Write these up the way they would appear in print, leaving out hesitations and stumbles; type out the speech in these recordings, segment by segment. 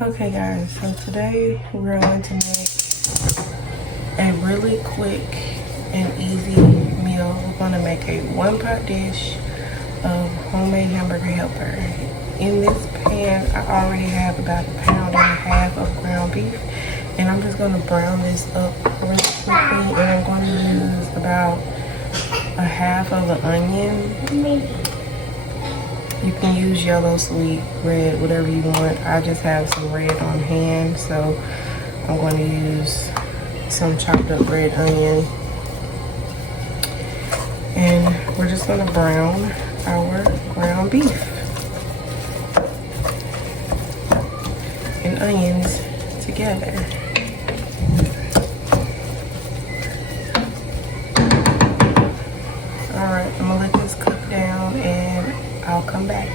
Okay guys, so today we're going to make a really quick and easy meal. We're going to make a one-pot dish of homemade hamburger helper. In this pan, I already have about 1.5 pounds of ground beef, and I'm just going to brown this up really quickly, and I'm going to use about a half of an onion. You can use yellow, sweet, red, whatever you want. I just have some red on hand, so I'm going to use some chopped up red onion. And we're just going to brown our ground beef and onions together. Alright, I'm going to let this cook down and I'll come back.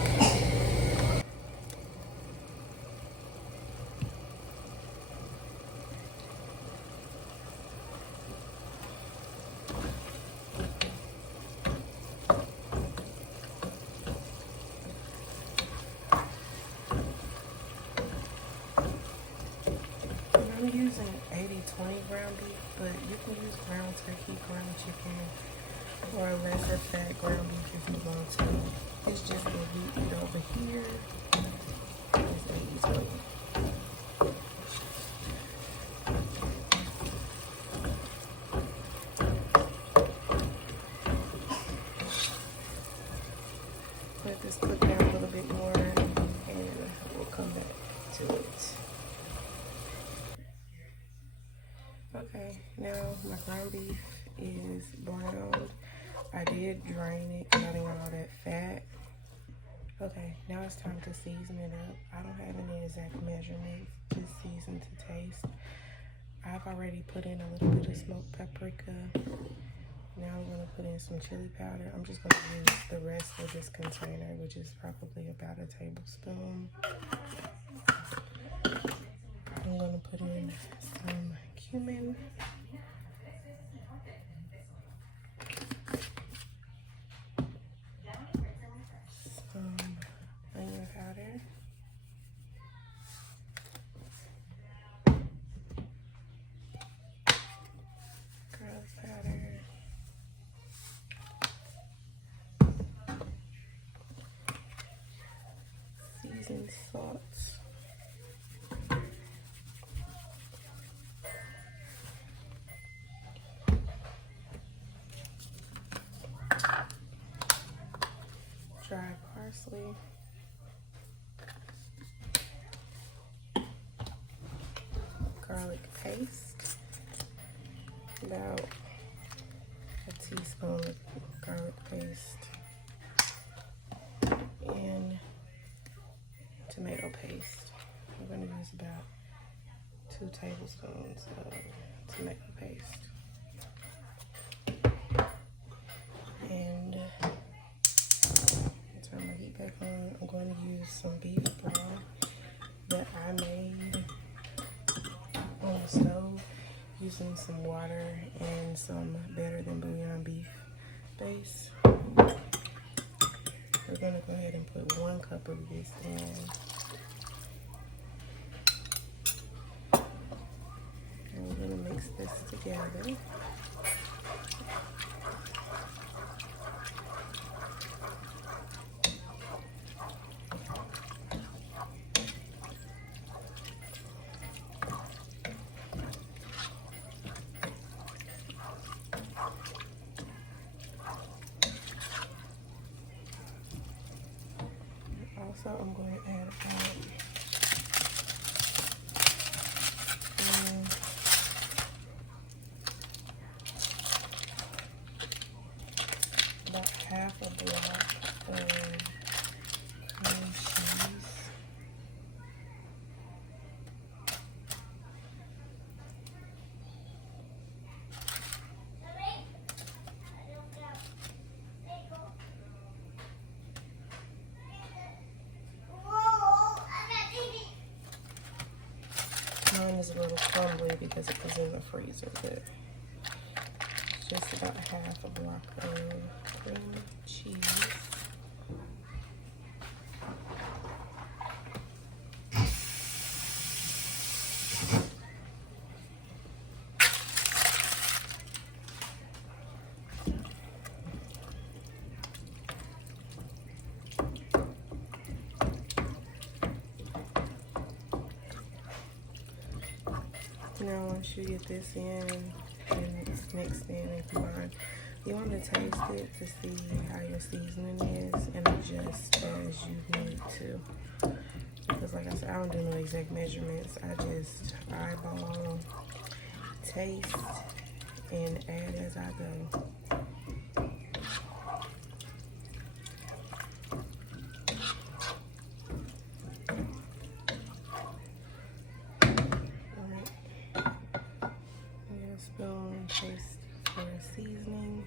I'm using 80-20 ground beef, but you can use ground turkey, ground chicken, or lesser fat ground beef if you want to. It's just what we eat over here. It's 80-20. Let this cook down a little bit more and we'll come back to it. Okay, now my ground beef is browned. I did drain it because I didn't want all that fat. Okay, now it's time to season it up. I don't have any exact measurements, just season to taste. I've already put in a little bit of smoked paprika. Now I'm going to put in some chili powder. I'm just going to use the rest of this container, which is probably about a tablespoon. I'm going to put in some cumin. Some onion powder. Garlic powder. Seasoned salt. Dry parsley. Garlic paste. About a teaspoon of garlic paste. And tomato paste. I'm going to use about 2 tablespoons of tomato paste. And turn my heat back on. I'm going to use some beef broth that I made on the stove using some water and some better than bouillon beef base. We're going to go ahead and put 1 cup of this in. And we're going to mix this together. Also, I'm going to add about half a block of cream cheese. Mine is a little crumbly because it was in the freezer, but it's just about half a block of cream cheese. Now once you get this in and it's mixed in and combined, you want to taste it to see how your seasoning is and adjust as you need to. Because like I said, I don't do no exact measurements. I just eyeball, taste, and add as I go. Spoon, taste for seasoning.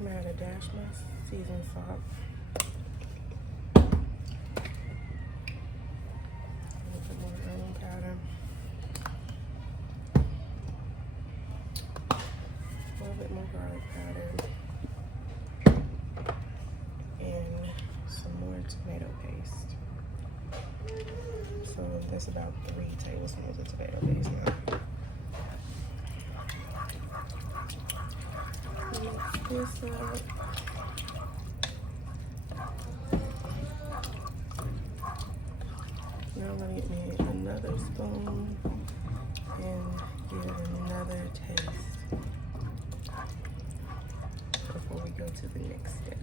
I'm gonna add a dash of my seasoned salt. A little bit more onion powder. A little bit more garlic powder. And some more tomato paste. So that's about 3 tablespoons of tomato paste now. Mix this up. Now I'm gonna get me another spoon and give it another taste before we go to the next step.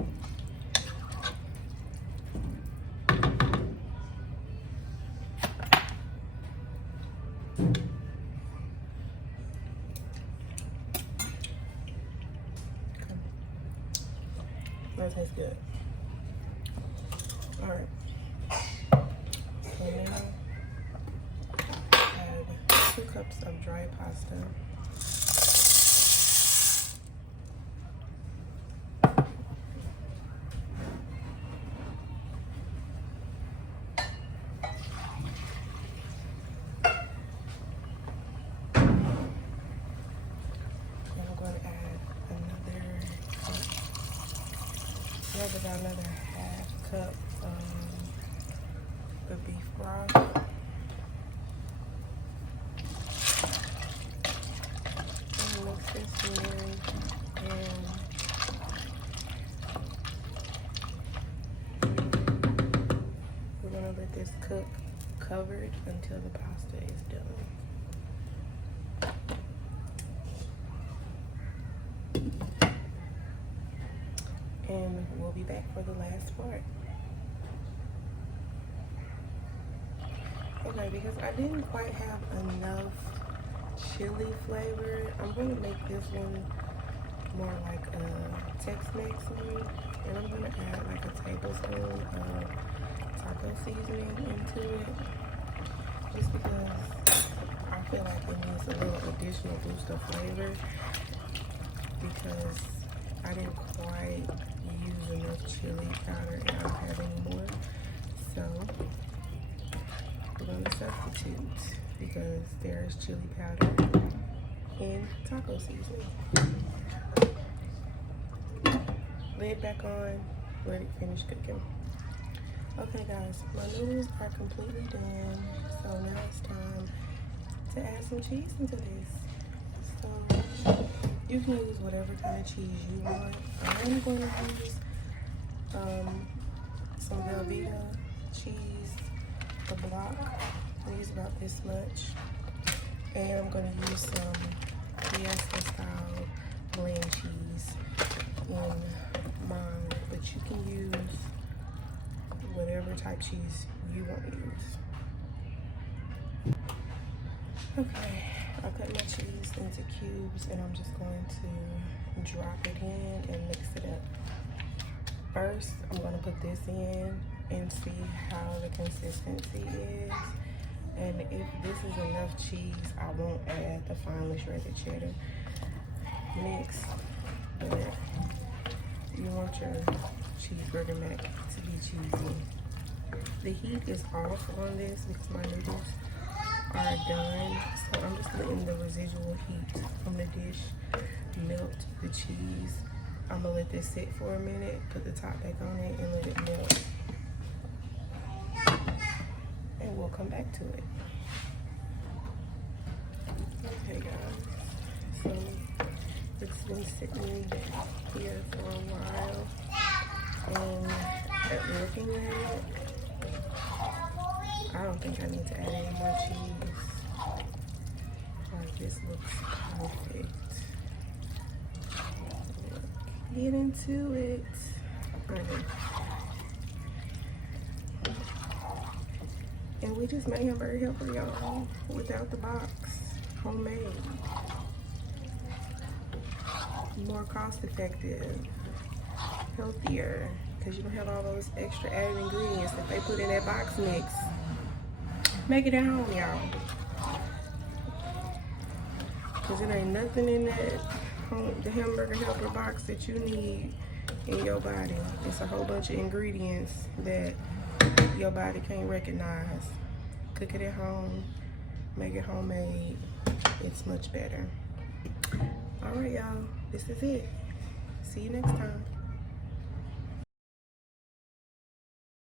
That tastes good. All right. So now add 2 cups of dry pasta. About another half cup of beef broth. And mix this in, and we're gonna let this cook covered until the pasta is done. And we'll be back for the last part. Okay, because I didn't quite have enough chili flavor, I'm gonna make this one more like a Tex-Mex one, and I'm gonna add like a tablespoon of taco seasoning into it, just because I feel like it needs a little additional boost of flavor, because I didn't quite use enough chili powder and I don't have any more. So we're gonna substitute because there's chili powder and taco seasoning. Lid back on, let it finish cooking. Okay guys, my noodles are completely done. So now it's time to add some cheese into this. So you can use whatever kind of cheese you want. I'm going to use some Velveeta cheese, the block. I use about this much. And I'm going to use some Fiesta style blend cheese in mine. But you can use whatever type cheese you want to use. Okay. I cut my cheese into cubes and I'm just going to drop it in and mix it up. First, I'm going to put this in and see how the consistency is. And if this is enough cheese, I won't add the finely shredded cheddar. Mix, but you want your cheeseburger mac to be cheesy. The heat is off on this because my noodles are done, so I'm just letting the residual heat from the dish melt the cheese. I'm gonna let this sit for a minute, put the top back on it, and let it melt. And we'll come back to it. Okay guys, so it's been sitting here for a while, and looking at it, I don't think I need to add any more cheese. Like, this looks perfect. Get into it. And we just made him very healthy, y'all, without the box, homemade. More cost effective, healthier, because you don't have all those extra added ingredients that they put in that box mix. Make it at home, y'all. Because it ain't nothing in that the hamburger helper box that you need in your body. It's a whole bunch of ingredients that your body can't recognize. Cook it at home, make it homemade. It's much better. All right, y'all, this is it. See you next time.